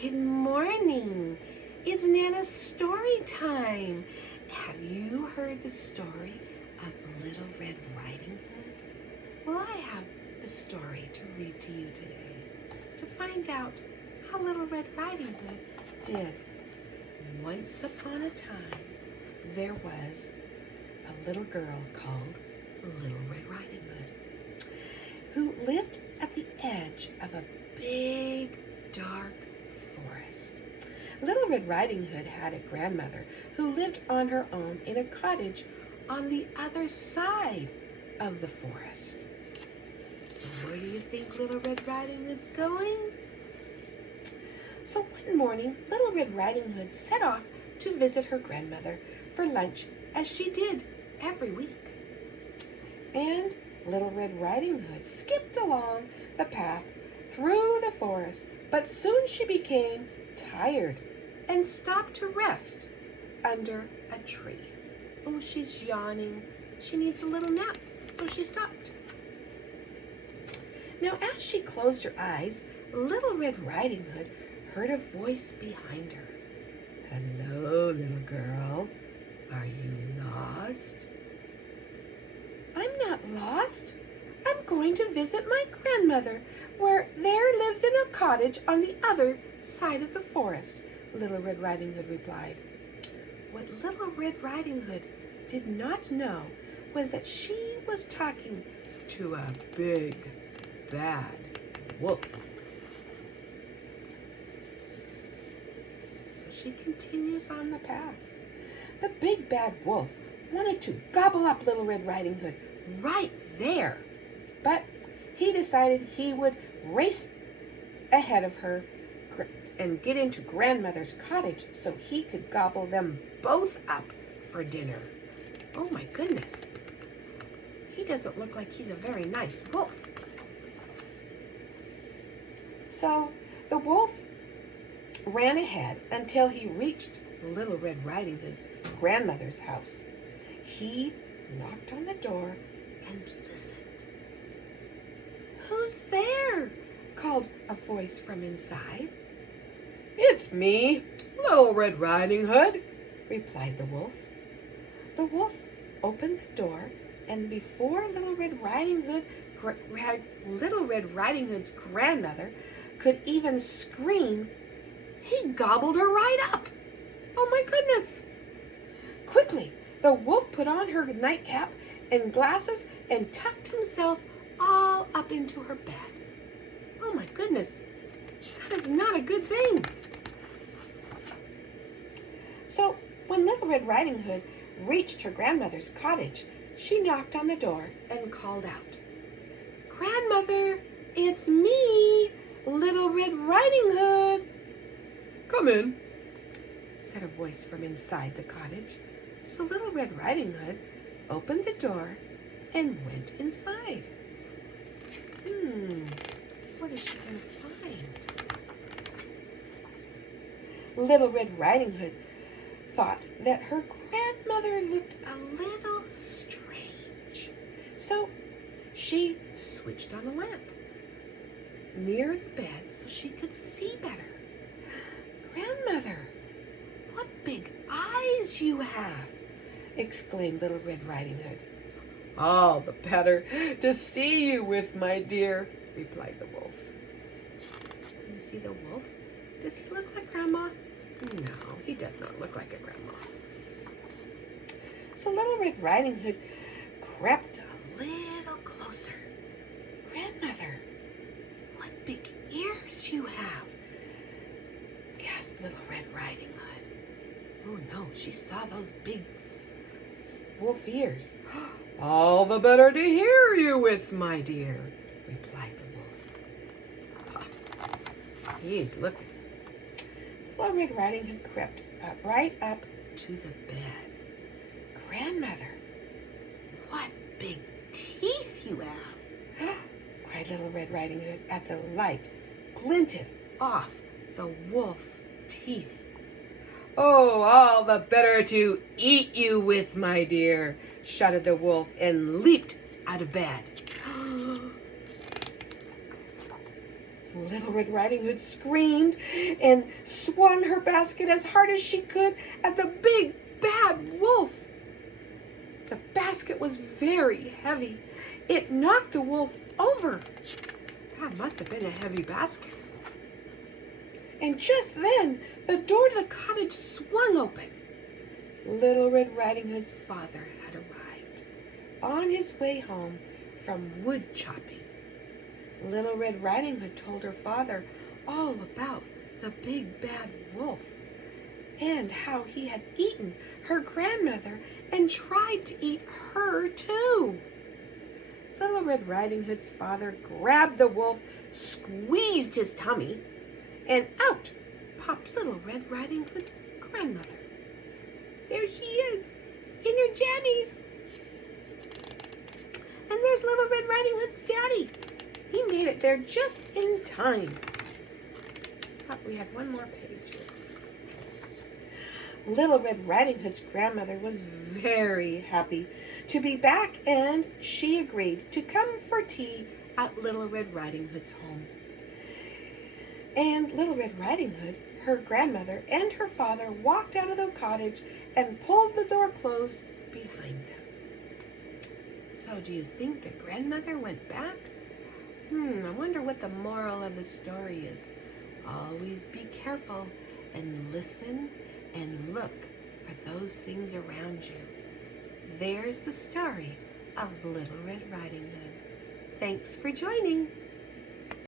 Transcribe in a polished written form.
Good morning. It's Nana's story time. Have you heard the story of Little Red Riding Hood? Well, I have the story to read to you today to find out how Little Red Riding Hood did. Once upon a time, there was a little girl called Little Red Riding Hood who lived at the edge of a big, dark forest. Little Red Riding Hood had a grandmother who lived on her own in a cottage on the other side of the forest. So where do you think Little Red Riding Hood's going? So one morning, Little Red Riding Hood set off to visit her grandmother for lunch, as she did every week. And Little Red Riding Hood skipped along the path through the forest, but soon she became tired and stopped to rest under a tree. Oh, she's yawning. She needs a little nap, so she stopped. Now, as she closed her eyes, Little Red Riding Hood heard a voice behind her. "Hello, little girl. Are you lost?" "I'm not lost. I'm going to visit my grandmother, where there lives in a cottage on the other side of the forest," Little Red Riding Hood replied. What Little Red Riding Hood did not know was that she was talking to a big, bad wolf. So she continues on the path. The big, bad wolf wanted to gobble up Little Red Riding Hood right there, but he decided he would race ahead of her and get into grandmother's cottage so he could gobble them both up for dinner. Oh my goodness. He doesn't look like he's a very nice wolf. So the wolf ran ahead until he reached Little Red Riding Hood's grandmother's house. He knocked on the door and listened. "Who's there?" called a voice from inside. "It's me, Little Red Riding Hood," replied the wolf. The wolf opened the door, and before Little Red Riding Hood's grandmother could even scream, he gobbled her right up. Oh my goodness! Quickly, the wolf put on her nightcap and glasses and tucked himself all up into her bed. Oh my goodness, that is not a good thing. So when Little Red Riding Hood reached her grandmother's cottage, she knocked on the door and called out, "Grandmother, it's me, Little Red Riding Hood." "Come in," said a voice from inside the cottage. So Little Red Riding Hood opened the door and went inside. What is she going to find? Little Red Riding Hood thought that her grandmother looked a little strange. So she switched on a lamp near the bed so she could see better. "Grandmother, what big eyes you have!" exclaimed Little Red Riding Hood. "All the better to see you with, my dear," replied the wolf. You see the wolf? Does he look like Grandma? No, he does not look like a grandma. So Little Red Riding Hood crept a little closer. "Grandmother, what big ears you have!" gasped Little Red Riding Hood. Oh no, she saw those big wolf ears. "All the better to hear you with, my dear," replied the wolf. He's looking. Little Red Riding Hood crept right up to the bed. "Grandmother, what big teeth you have!" cried Little Red Riding Hood as the light glinted off the wolf's teeth. "Oh, all the better to eat you with, my dear," shouted the wolf and leaped out of bed. Little Red Riding Hood screamed and swung her basket as hard as she could at the big bad wolf. The basket was very heavy. It knocked the wolf over. That must have been a heavy basket. And just then, the door to the cottage swung open. Little Red Riding Hood's father had arrived on his way home from wood chopping. Little Red Riding Hood told her father all about the big bad wolf and how he had eaten her grandmother and tried to eat her too. Little Red Riding Hood's father grabbed the wolf, squeezed his tummy, and out popped Little Red Riding Hood's grandmother. There she is, in her jammies. And there's Little Red Riding Hood's daddy. He made it there just in time. Thought we had one more page. Little Red Riding Hood's grandmother was very happy to be back, and she agreed to come for tea at Little Red Riding Hood's home. And Little Red Riding Hood, her grandmother, and her father walked out of the cottage and pulled the door closed behind them. So do you think the grandmother went back? I wonder what the moral of the story is. Always be careful and listen and look for those things around you. There's the story of Little Red Riding Hood. Thanks for joining.